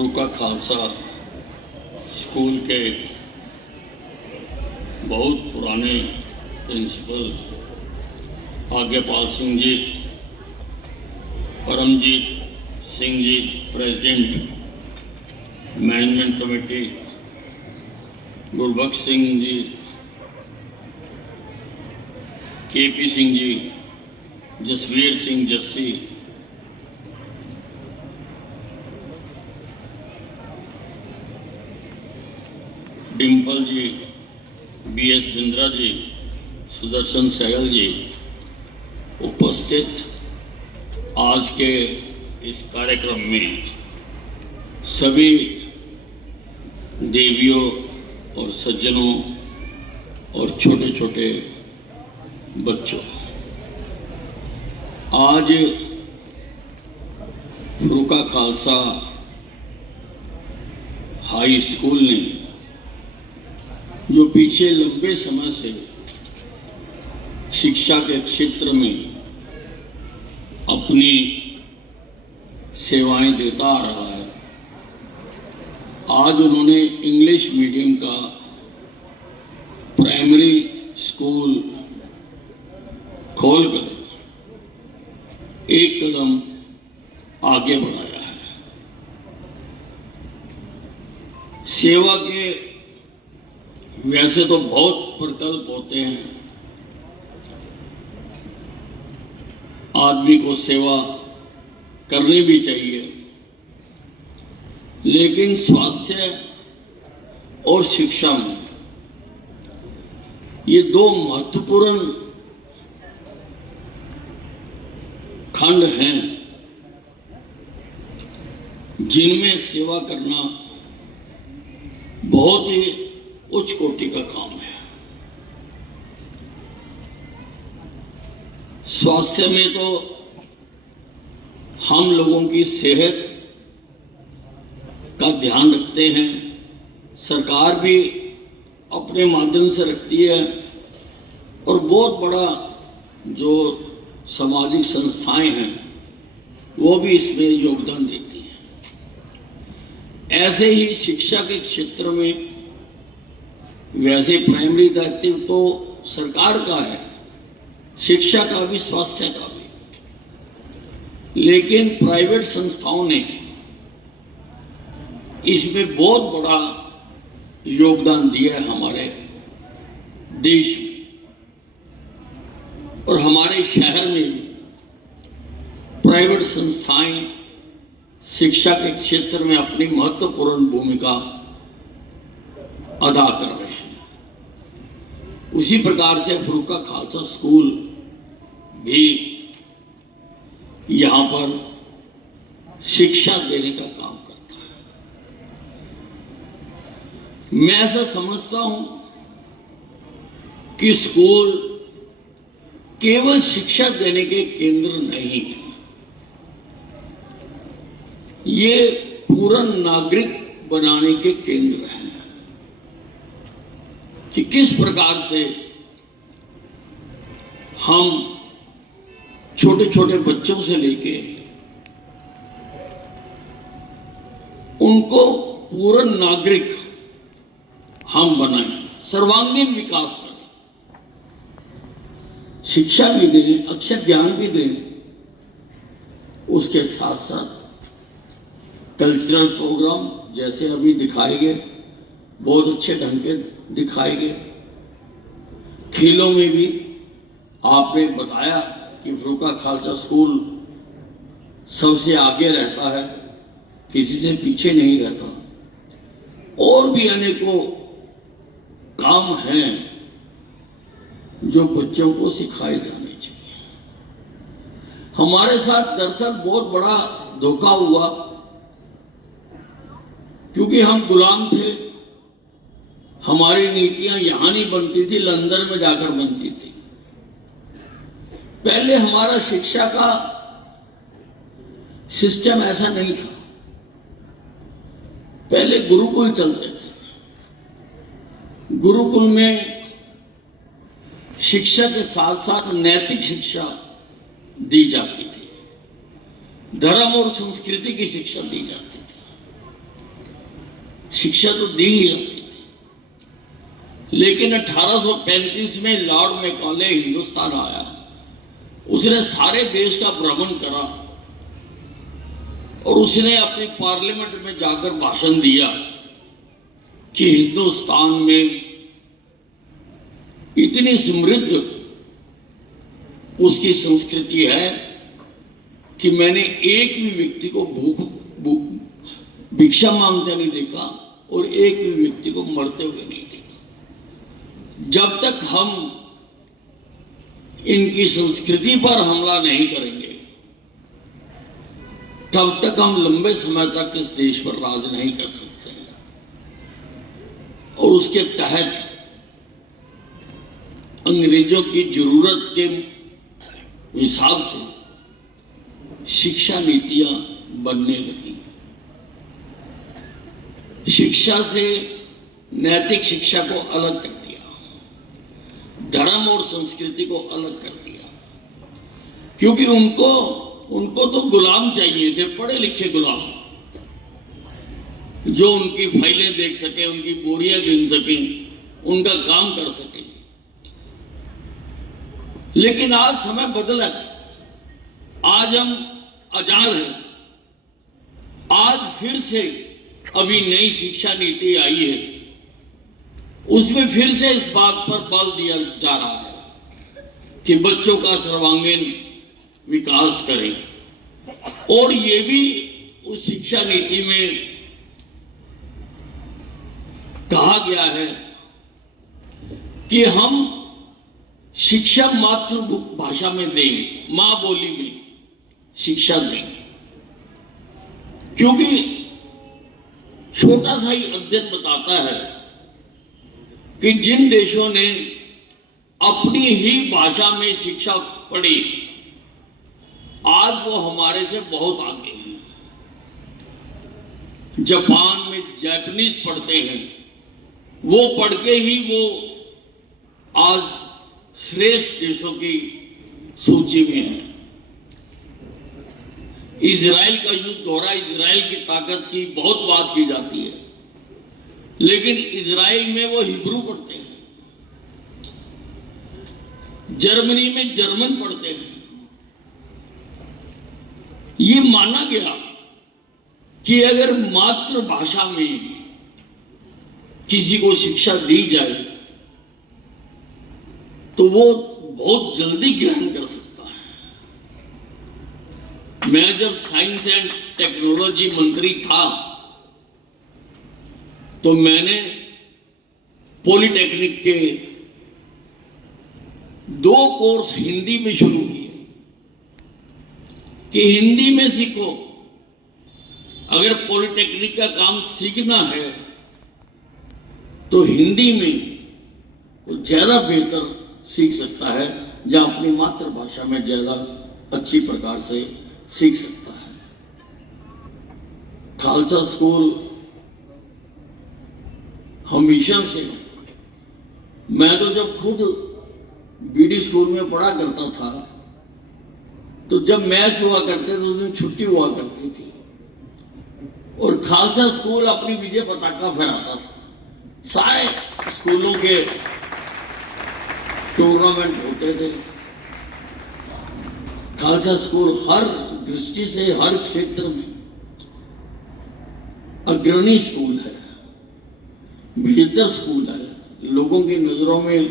Farooka Khalsa school के बहुत पुराने principal Agyapal Singh ji, Paramjit Singh ji president management committee, Gurbakhsh Singh ji, KP Singh ji, Jasvir Singh Jassi, Dimple ji, BS Bindra ji, Sudarshan Sehgal ji, उपस्थित आज के इस कार्यक्रम में सभी देवियों और सज्जनों और छोटे छोटे बच्चों, आज फरूका खालसा हाई स्कूल ने जो पीछे लंबे समय से शिक्षा के क्षेत्र में अपनी सेवाएं देता आ रहा है, आज उन्होंने इंग्लिश मीडियम का प्राइमरी स्कूल खोलकर एक कदम आगे बढ़ाया है। सेवा के वैसे तो बहुत प्रकल्प होते हैं, आदमी को सेवा करनी भी चाहिए, लेकिन स्वास्थ्य और शिक्षा में ये दो महत्वपूर्ण खंड हैं जिनमें सेवा करना बहुत ही उच्च कोटि का काम है। स्वास्थ्य में तो हम लोगों की सेहत का ध्यान रखते हैं, सरकार भी अपने माध्यम से रखती है और बहुत बड़ा जो सामाजिक संस्थाएं हैं वो भी इसमें योगदान देती हैं। ऐसे ही शिक्षा के क्षेत्र में वैसे प्राइमरी दायित्व तो सरकार का है, शिक्षा का भी, स्वास्थ्य का भी, लेकिन प्राइवेट संस्थाओं ने इसमें बहुत बड़ा योगदान दिया है हमारे देश में और हमारे शहर में भी। प्राइवेट संस्थाएं शिक्षा के क्षेत्र में अपनी महत्वपूर्ण भूमिका अदा कर रहे हैं। उसी प्रकार से फरूका खालसा स्कूल भी यहाँ पर शिक्षा देने का काम करता है। मैं ऐसा समझता हूं कि स्कूल केवल शिक्षा देने के केंद्र नहीं है, ये पूर्ण नागरिक बनाने के केंद्र हैं कि किस प्रकार से हम छोटे छोटे बच्चों से लेके उनको पूर्ण नागरिक हम बनाएं, सर्वांगीण विकास करें, शिक्षा भी दें, अक्षर ज्ञान भी दें, उसके साथ साथ कल्चरल प्रोग्राम जैसे अभी दिखाए गए बहुत अच्छे ढंग के दिखाए गए। खेलों में भी आपने बताया कि फरूका खालसा स्कूल सबसे आगे रहता है, किसी से पीछे नहीं रहता। और भी अनेकों काम हैं जो बच्चों को सिखाए जाने चाहिए। हमारे साथ दरअसल बहुत बड़ा धोखा हुआ, क्योंकि हम गुलाम थे। हमारी नीतियां यहां नहीं बनती थी, लंदन में जाकर बनती थी। पहले हमारा शिक्षा का सिस्टम ऐसा नहीं था। पहले गुरुकुल चलते थे। गुरुकुल में शिक्षा के साथ साथ नैतिक शिक्षा दी जाती थी, धर्म और संस्कृति की शिक्षा दी जाती थी। शिक्षा तो दी ही जाती थी। लेकिन 1835 में लॉर्ड मैकॉले हिंदुस्तान आया, उसने सारे देश का भ्रमण करा और उसने अपनी पार्लियामेंट में जाकर भाषण दिया कि हिंदुस्तान में इतनी समृद्ध उसकी संस्कृति है कि मैंने एक भी व्यक्ति को भिक्षा मांगते नहीं देखा और एक भी व्यक्ति को मरते हुए नहीं देखा। जब तक हम इनकी संस्कृति पर हमला नहीं करेंगे तब तक हम लंबे समय तक इस देश पर राज नहीं कर सकते। और उसके तहत अंग्रेजों की जरूरत के हिसाब से शिक्षा नीतियां बनने लगी। शिक्षा से नैतिक शिक्षा को अलग कर दिया, धर्म और संस्कृति को अलग कर दिया, क्योंकि उनको तो गुलाम चाहिए थे, पढ़े लिखे गुलाम, जो उनकी फाइलें देख सके, उनकी बोरियां गिन सकें, उनका काम कर सकें। लेकिन आज समय बदला, आज हम आजाद हैं। आज फिर से अभी नई शिक्षा नीति आई है, उसमें फिर से इस बात पर बल दिया जा रहा है कि बच्चों का सर्वांगीण विकास करें। और ये भी उस शिक्षा नीति में कहा गया है कि हम शिक्षा मातृ भाषा में दें, मां बोली में शिक्षा दें। क्योंकि छोटा सा ही अध्ययन बताता है कि जिन देशों ने अपनी ही भाषा में शिक्षा पढ़ी, आज वो हमारे से बहुत आगे हैं। जापान में जापानीज पढ़ते हैं, वो पढ़ के ही वो आज श्रेष्ठ देशों की सूची में है। इजराइल का युद्ध हो रहा है, इजराइल की ताकत की बहुत बात की जाती है, लेकिन इजराइल में वो हिब्रू पढ़ते हैं, जर्मनी में जर्मन पढ़ते हैं। ये माना गया कि अगर मातृभाषा में किसी को शिक्षा दी जाए तो वो बहुत जल्दी ग्रहण कर सकता है। मैं जब साइंस एंड टेक्नोलॉजी मंत्री था तो मैंने पॉलिटेक्निक के 2 कोर्स हिंदी में शुरू किए कि हिंदी में सीखो। अगर पॉलिटेक्निक का काम सीखना है तो हिंदी में वो ज्यादा बेहतर सीख सकता है, या अपनी मातृभाषा में ज्यादा अच्छी प्रकार से सीख सकता है। खालसा स्कूल हमेशा से, मैं तो जब खुद बीडी स्कूल में पढ़ा करता था तो जब मैच हुआ करते तो उसमें छुट्टी हुआ करती थी और खालसा स्कूल अपनी विजय पताका फहराता था। सारे स्कूलों के टूर्नामेंट होते थे। खालसा स्कूल हर दृष्टि से, हर क्षेत्र में अग्रणी स्कूल है, बेहतर स्कूल है। लोगों की नजरों में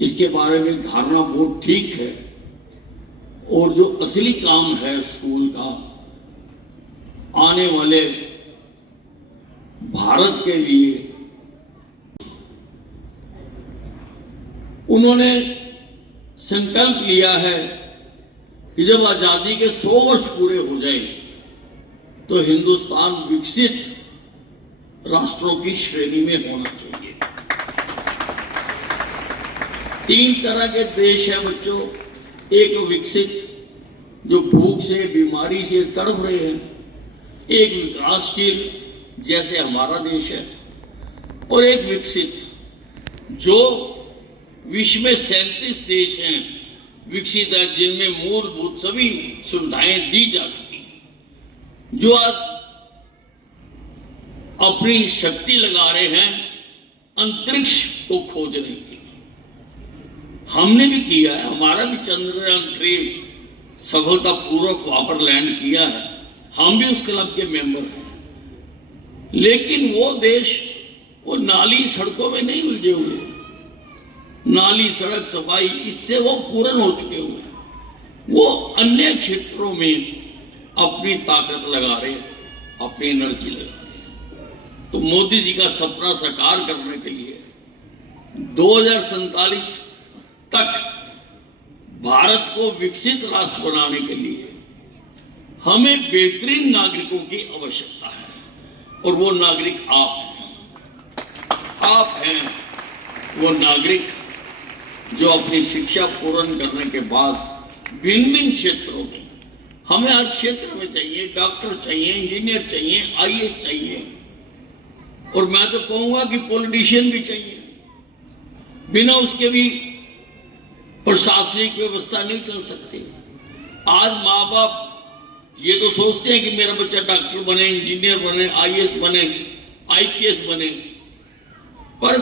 इसके बारे में धारणा बहुत ठीक है, और जो असली काम है स्कूल का, आने वाले भारत के लिए उन्होंने संकल्प लिया है कि जब आजादी के 100 वर्ष पूरे हो जाए तो हिंदुस्तान विकसित राष्ट्रों की श्रेणी में होना चाहिए। 3 तरह के देश हैं बच्चों। एक विकसित जो भूख से, बीमारी से तड़प रहे हैं, एक विकासशील जैसे हमारा देश है, और एक विकसित जो विश्व में 37 देश हैं विकसित है, जिनमें मूलभूत सभी सुविधाएं दी जा चुकी हैं, जो आज अपनी शक्ति लगा रहे हैं अंतरिक्ष को खोजने के लिए। हमने भी किया है, हमारा भी चंद्रयान 3 सफलतापूर्वक वहां पर लैंड किया है, हम भी उस क्लब के मेंबर हैं। लेकिन वो देश वो नाली सड़कों में नहीं उलझे हुए, नाली सड़क सफाई इससे वो पूर्ण हो चुके हुए हैं। वो अन्य क्षेत्रों में अपनी ताकत लगा रहे हैं, अपनी एनर्जी लगा रहे हैं। तो मोदी जी का सपना साकार करने के लिए 2047 तक भारत को विकसित राष्ट्र बनाने के लिए हमें बेहतरीन नागरिकों की आवश्यकता है, और वो नागरिक आप हैं। आप हैं वो नागरिक जो अपनी शिक्षा पूर्ण करने के बाद भिन्न भिन्न क्षेत्रों में, हमें हर क्षेत्र में चाहिए, डॉक्टर चाहिए, इंजीनियर चाहिए, आईएएस चाहिए, और मैं तो कहूंगा कि पॉलिटिशियन भी चाहिए। बिना उसके भी प्रशासनिक व्यवस्था नहीं चल सकती। आज माँ बाप ये तो सोचते हैं कि मेरा बच्चा डॉक्टर बने, इंजीनियर बने, आईएएस बने, आईपीएस बने, पर